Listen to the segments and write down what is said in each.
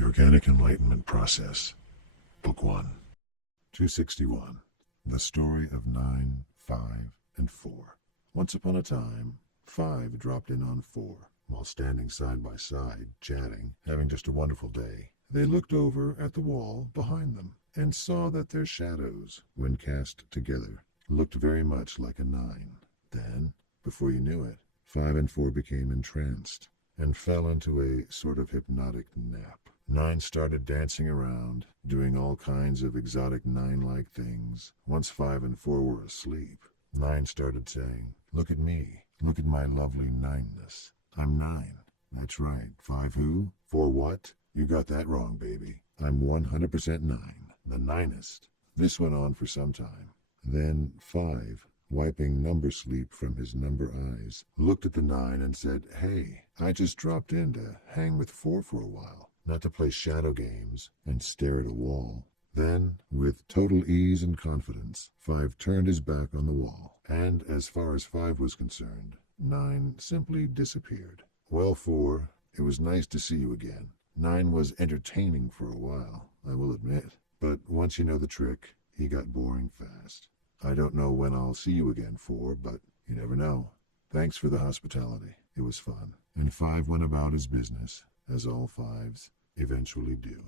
The Organic Enlightenment Process, Book 1. 261. The Story of 9, 5, and 4. Once upon a time, 5 dropped in on 4. While standing side by side, chatting, having just a wonderful day, they looked over at the wall behind them and saw that their shadows, when cast together, looked very much like a 9. Then, before you knew it, 5 and 4 became entranced and fell into a sort of hypnotic nap. 9 started dancing around, doing all kinds of exotic 9-like things. Once 5 and 4 were asleep, 9 started saying, "Look at me. Look at my lovely 9ness. I'm 9. That's right. 5 who? 4 what? You got that wrong, baby. I'm 100% 9. The 9est." This went on for some time. Then 5, wiping number sleep from his number eyes, looked at the 9 and said, "Hey, I just dropped in to hang with 4 for a while. Not to play shadow games and stare at a wall." Then, with total ease and confidence, 5 turned his back on the wall, and as far as 5 was concerned, 9 simply disappeared. "Well, 4, it was nice to see you again. 9 was entertaining for a while, I will admit, but once you know the trick, he got boring fast. I don't know when I'll see you again, 4, but you never know. Thanks for the hospitality. It was fun." And 5 went about his business, as all 5s eventually do.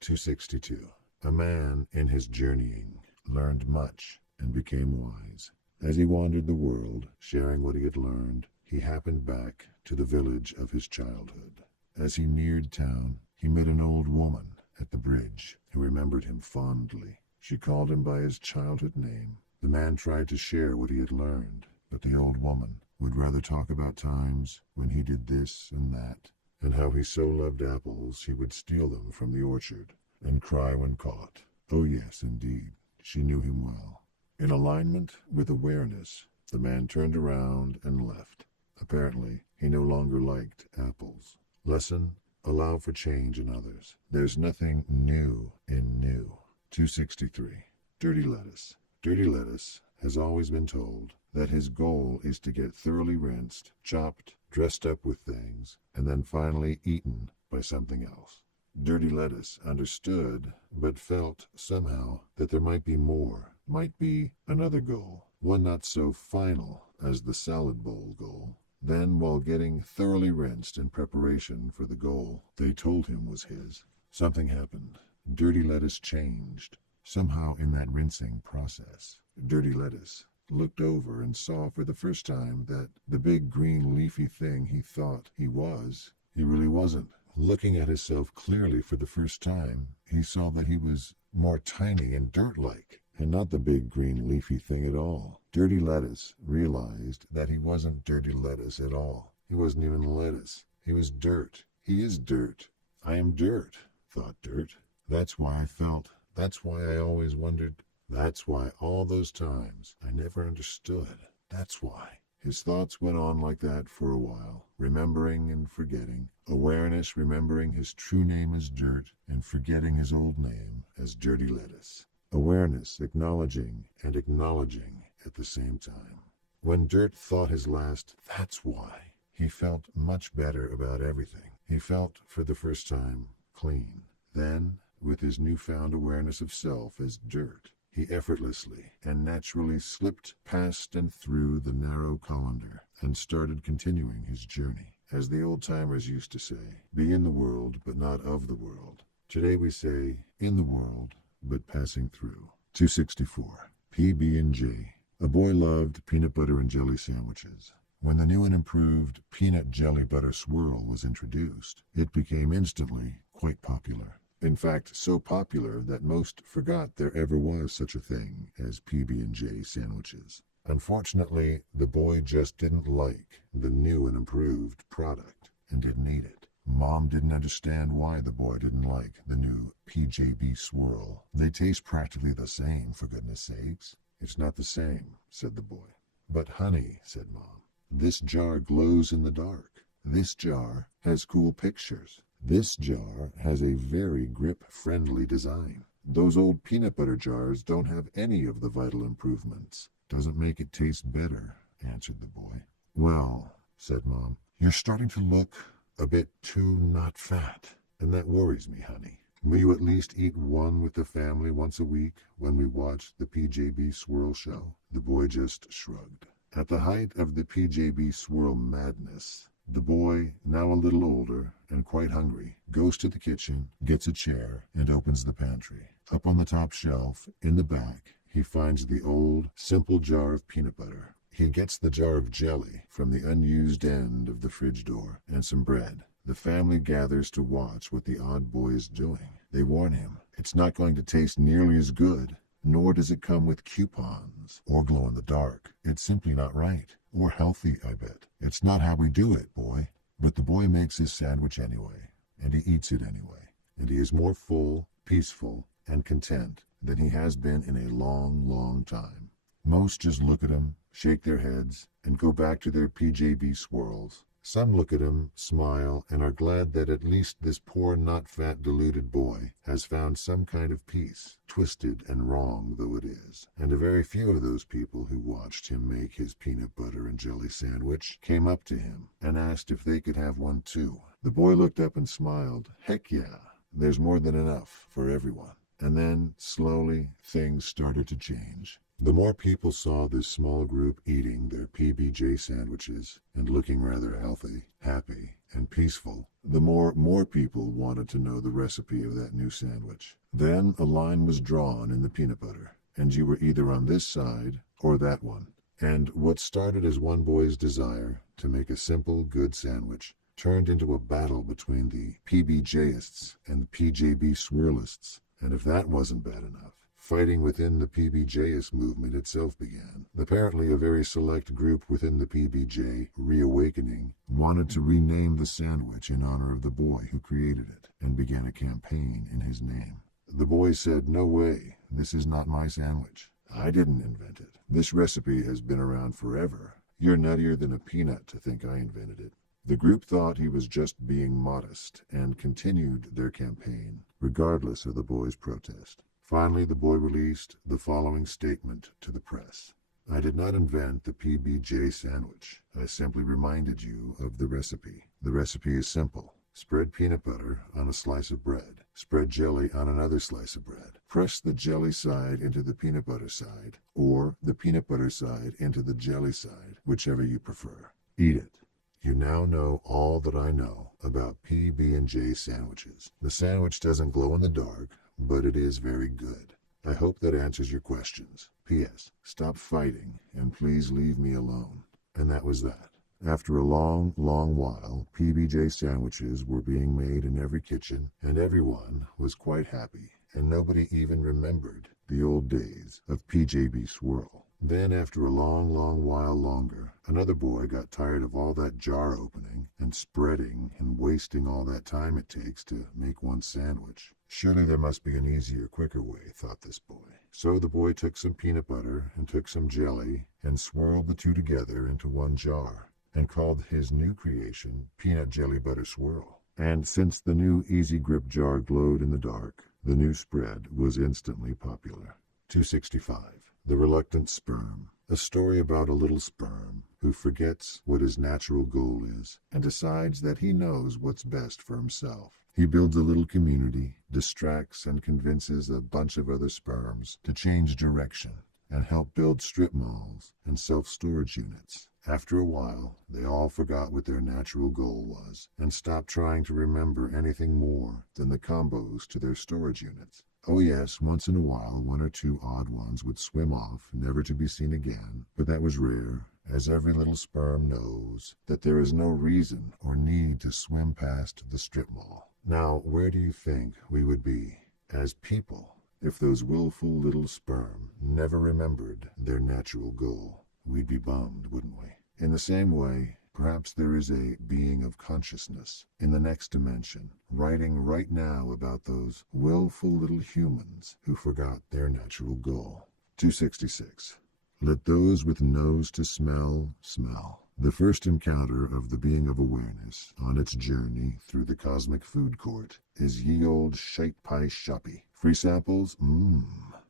262. A man in his journeying learned much and became wise. As he wandered the world, sharing what he had learned, he happened back to the village of his childhood. As he neared town, he met an old woman at the bridge who remembered him fondly. She called him by his childhood name. The man tried to share what he had learned, but the old woman would rather talk about times when he did this and that, and how he so loved apples he would steal them from the orchard and cry when caught. Oh yes, indeed, she knew him well. In alignment with awareness, the man turned around and left. Apparently, he no longer liked apples. Lesson: allow for change in others. There's nothing new in new. 263. Dirty Lettuce. Dirty Lettuce has always been told that his goal is to get thoroughly rinsed, chopped, dressed up with things, and then finally eaten by something else. Dirty Lettuce understood, but felt somehow that there might be more, might be another goal, one not so final as the salad bowl goal. Then, while getting thoroughly rinsed in preparation for the goal they told him was his, something happened. Dirty Lettuce changed, somehow in that rinsing process. Dirty Lettuce looked over and saw for the first time that the big green leafy thing he thought he really wasn't. Looking at himself clearly for the first time, he saw that he was more tiny and dirt-like, and not the big green leafy thing at all. Dirty Lettuce realized that he wasn't dirty lettuce at all. He wasn't even lettuce. He was dirt. He is dirt. I am dirt, thought Dirt. That's why I felt. That's why I always wondered. That's why all those times I never understood. That's why. His thoughts went on like that for a while, remembering and forgetting. Awareness remembering his true name as Dirt and forgetting his old name as Dirty Lettuce. Awareness acknowledging and acknowledging at the same time. When Dirt thought his last, "That's why," he felt much better about everything. He felt, for the first time, clean. Then, with his newfound awareness of self as Dirt, he effortlessly and naturally slipped past and through the narrow colander and started continuing his journey. As the old-timers used to say, be in the world but not of the world. Today we say, in the world but passing through. 264. PB&J. A boy loved peanut butter and jelly sandwiches. When the new and improved peanut jelly butter swirl was introduced, it became instantly quite popular. In fact, so popular that most forgot there ever was such a thing as PB&J sandwiches. Unfortunately, the boy just didn't like the new and improved product and didn't eat it. Mom didn't understand why the boy didn't like the new PJB swirl. They taste practically the same, for goodness sakes. It's not the same, said the boy. But honey, said Mom, this jar glows in the dark. This jar has cool pictures. This jar has a very grip-friendly design. Those old peanut butter jars don't have any of the vital improvements. Doesn't make it taste better, answered the boy. Well, said Mom, you're starting to look a bit too not fat. And that worries me, honey. Will you at least eat one with the family once a week when we watch the PJB Swirl show? The boy just shrugged. At the height of the PJB Swirl madness, the boy, now a little older and quite hungry, goes to the kitchen, gets a chair, and opens the pantry. Up on the top shelf, in the back, he finds the old, simple jar of peanut butter. He gets the jar of jelly from the unused end of the fridge door and some bread. The family gathers to watch what the odd boy is doing. They warn him, it's not going to taste nearly as good, nor does it come with coupons or glow in the dark. It's simply not right. Or healthy, I bet. It's not how we do it, boy. But the boy makes his sandwich anyway, and he eats it anyway. And he is more full, peaceful, and content than he has been in a long, long time. Most just look at him, shake their heads, and go back to their PJB swirls. Some look at him, smile, and are glad that at least this poor, not fat, deluded boy has found some kind of peace, twisted and wrong though it is. And a very few of those people who watched him make his peanut butter and jelly sandwich came up to him and asked if they could have one too. The boy looked up and smiled. Heck yeah, there's more than enough for everyone. And then, slowly, things started to change. The more people saw this small group eating their PBJ sandwiches and looking rather healthy, happy, and peaceful, the more people wanted to know the recipe of that new sandwich. Then a line was drawn in the peanut butter, and you were either on this side or that one. And what started as one boy's desire to make a simple, good sandwich turned into a battle between the PBJists and the PJB swirlists. And if that wasn't bad enough, fighting within the PBJist movement itself began. Apparently, a very select group within the PBJ, Reawakening, wanted to rename the sandwich in honor of the boy who created it, and began a campaign in his name. The boy said, "No way, this is not my sandwich. I didn't invent it. This recipe has been around forever. You're nuttier than a peanut to think I invented it." The group thought he was just being modest and continued their campaign, regardless of the boy's protest. Finally, the boy released the following statement to the press. "I did not invent the PBJ sandwich. I simply reminded you of the recipe. The recipe is simple. Spread peanut butter on a slice of bread. Spread jelly on another slice of bread. Press the jelly side into the peanut butter side, or the peanut butter side into the jelly side, whichever you prefer. Eat it. You now know all that I know about PB&J sandwiches. The sandwich doesn't glow in the dark, but it is very good. I hope that answers your questions. P.S. Stop fighting, and please leave me alone." And that was that. After a long, long while, PBJ sandwiches were being made in every kitchen, and everyone was quite happy, and nobody even remembered the old days of PJB Swirl. Then, after a long, long while longer, another boy got tired of all that jar opening and spreading and wasting all that time it takes to make one sandwich. Surely there must be an easier, quicker way, thought this boy. So the boy took some peanut butter and took some jelly and swirled the two together into one jar and called his new creation Peanut Jelly Butter Swirl. And since the new Easy Grip jar glowed in the dark, the new spread was instantly popular. 265. The Reluctant Sperm. A story about a little sperm who forgets what his natural goal is and decides that he knows what's best for himself. He builds a little community, distracts and convinces a bunch of other sperms to change direction and help build strip malls and self-storage units. After a while, they all forgot what their natural goal was and stopped trying to remember anything more than the combos to their storage units. Oh yes, once in a while, one or two odd ones would swim off, never to be seen again, but that was rare, as every little sperm knows that there is no reason or need to swim past the strip mall. Now, where do you think we would be, as people, if those willful little sperm never remembered their natural goal? We'd be bummed, wouldn't we? In the same way, perhaps there is a being of consciousness in the next dimension, writing right now about those willful little humans who forgot their natural goal. 266. Let those with nose to smell, smell. The first encounter of the being of awareness on its journey through the cosmic food court is ye old shite pie shoppy. Free samples?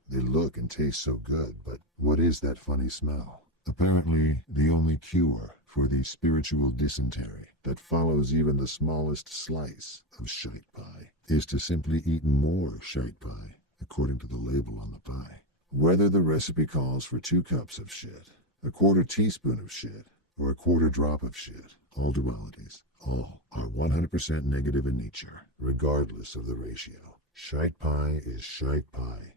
They look and taste so good, but what is that funny smell? Apparently, the only cure for the spiritual dysentery that follows even the smallest slice of shite pie is to simply eat more shite pie, according to the label on the pie. Whether the recipe calls for 2 cups of shit, a quarter teaspoon of shit, or a quarter drop of shit, all dualities, all are 100% negative in nature, regardless of the ratio. Shite pie is shite pie.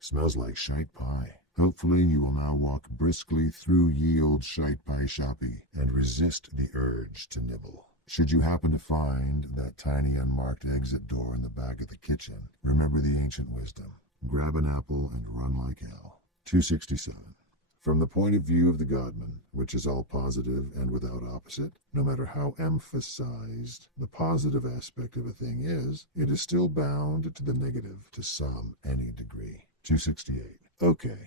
Smells like shite pie. Hopefully you will now walk briskly through ye old shite pie shoppy and resist the urge to nibble. Should you happen to find that tiny unmarked exit door in the back of the kitchen, remember the ancient wisdom. Grab an apple and run like hell. 267. From the point of view of the Godman, which is all positive and without opposite, no matter how emphasized the positive aspect of a thing is, it is still bound to the negative to some any degree. 268. Okay,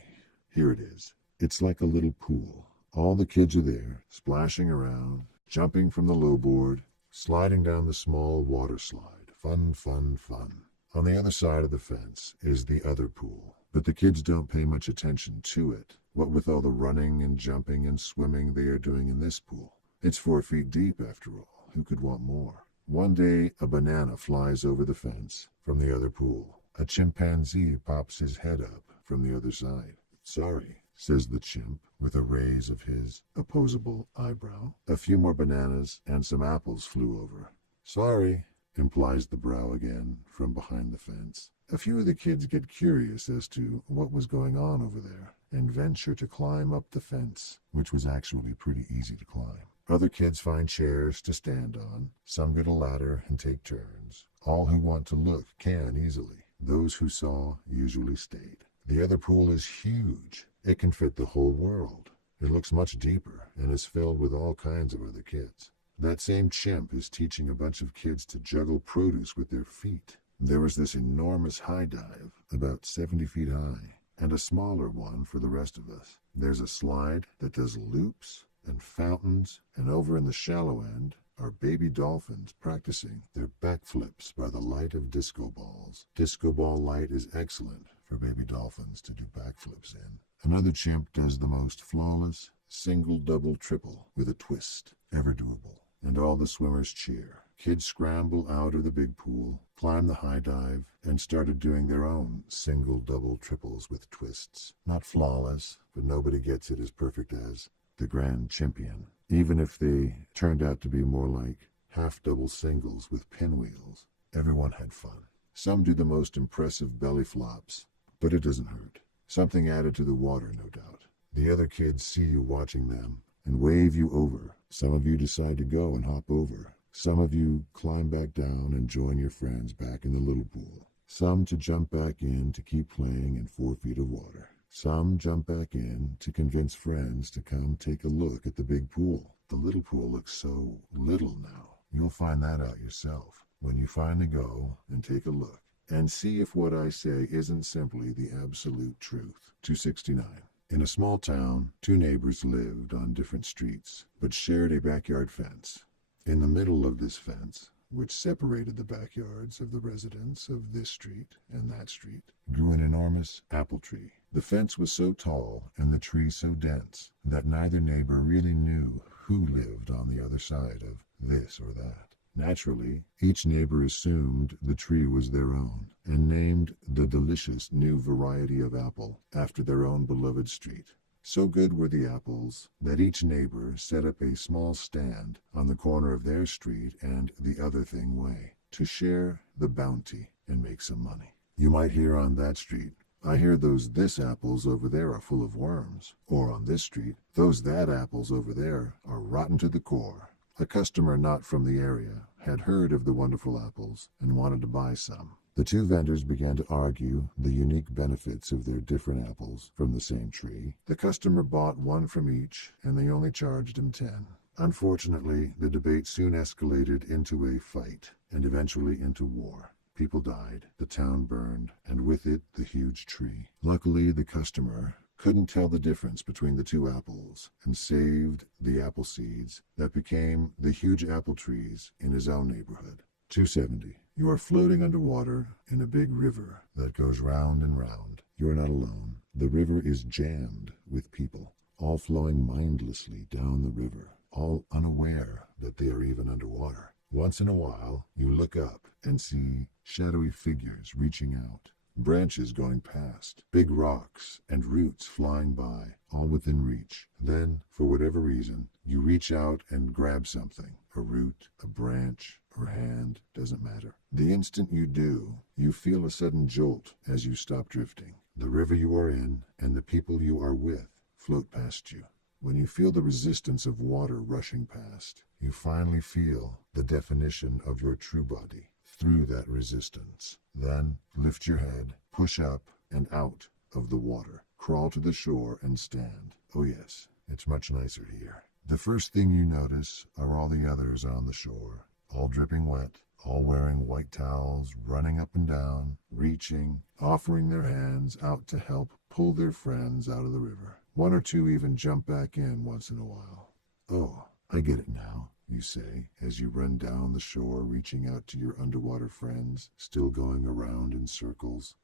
here it is. It's like a little pool. All the kids are there, splashing around, jumping from the low board, sliding down the small water slide. Fun, fun, fun. On the other side of the fence is the other pool, but the kids don't pay much attention to it. What with all the running and jumping and swimming they are doing in this pool. It's 4 feet deep after all. Who could want more? One day, a banana flies over the fence from the other pool. A chimpanzee pops his head up from the other side. Sorry, says the chimp with a raise of his opposable eyebrow. A few more bananas and some apples flew over. Sorry, implies the brow again from behind the fence. A few of the kids get curious as to what was going on over there and venture to climb up the fence, which was actually pretty easy to climb. Other kids find chairs to stand on. Some get a ladder and take turns. All who want to look can easily. Those who saw usually stayed. The other pool is huge. It can fit the whole world. It looks much deeper and is filled with all kinds of other kids. That same chimp is teaching a bunch of kids to juggle produce with their feet. There was this enormous high dive, about 70 feet high, and a smaller one for the rest of us. There's a slide that does loops and fountains, and over in the shallow end are baby dolphins practicing their backflips by the light of disco balls. Disco ball light is excellent for baby dolphins to do backflips in. Another chimp does the most flawless single, double, triple with a twist ever doable. And all the swimmers cheer. Kids scramble out of the big pool, climb the high dive, and started doing their own single, double, triples with twists. Not flawless, but nobody gets it as perfect as the grand champion. Even if they turned out to be more like half-double singles with pinwheels, everyone had fun. Some do the most impressive belly flops, but it doesn't hurt. Something added to the water, no doubt. The other kids see you watching them and wave you over. Some of you decide to go and hop over. Some of you climb back down and join your friends back in the little pool. Some to jump back in to keep playing in 4 feet of water. Some jump back in to convince friends to come take a look at the big pool. The little pool looks so little now. You'll find that out yourself when you finally go and take a look and see if what I say isn't simply the absolute truth. 269. In a small town, 2 neighbors lived on different streets, but shared a backyard fence. In the middle of this fence, which separated the backyards of the residents of this street and that street, grew an enormous apple tree. The fence was so tall and the tree so dense that neither neighbor really knew who lived on the other side of this or that. Naturally, each neighbor assumed the tree was their own and named the delicious new variety of apple after their own beloved street. So good were the apples that each neighbor set up a small stand on the corner of their street and the other thing way to share the bounty and make some money. You might hear on that street, I hear those this apples over there are full of worms. Or on this street, those that apples over there are rotten to the core. A customer not from the area had heard of the wonderful apples and wanted to buy some. The 2 vendors began to argue the unique benefits of their different apples from the same tree. The customer bought 1 from each, and they only charged him 10. Unfortunately, the debate soon escalated into a fight, and eventually into war. People died, the town burned, and with it the huge tree. Luckily, the customer couldn't tell the difference between the 2 apples and saved the apple seeds that became the huge apple trees in his own neighborhood. 270. You are floating underwater in a big river that goes round and round. You are not alone. The river is jammed with people, all flowing mindlessly down the river, all unaware that they are even underwater. Once in a while, you look up and see shadowy figures reaching out, branches going past, big rocks and roots flying by, all within reach. Then, for whatever reason, you reach out and grab something, a root, a branch, or hand, doesn't matter. The instant you do, you feel a sudden jolt as you stop drifting. The river you are in and the people you are with float past you. When you feel the resistance of water rushing past, you finally feel the definition of your true body through that resistance. Then lift your head, push up and out of the water, crawl to the shore and stand. Oh yes, it's much nicer here. The first thing you notice are all the others on the shore, all dripping wet, all wearing white towels, running up and down, reaching, offering their hands out to help pull their friends out of the river. One or two even jump back in once in a while. Oh, I get it now, you say, as you run down the shore, reaching out to your underwater friends, still going around in circles.